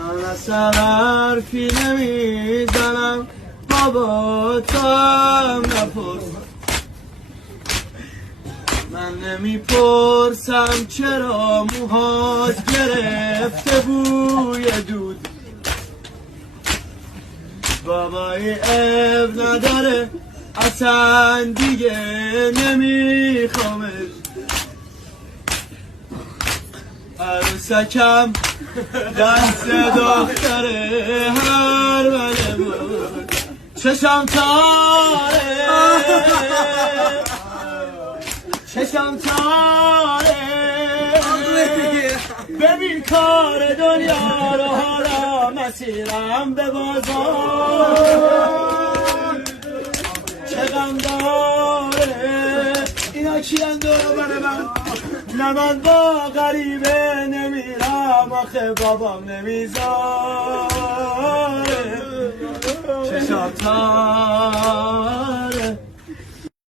من اصلا حرفی نمیزنم بابا تو هم نپرس. من نمیپرسم چرا موهات گرفته بوی دود. بابایی عیب نداره اصلا دیگه نمیخوامش. عروسکم دست دختره هر بله بود. چشم تاره چشم تاره ببین کار دنیا رو، حالا مسیرم به بازار. چه غم داره اینا کیان دور بر من؟ نه من با غریبه نمیرم آخه بابام نمیذاره. چشم تاره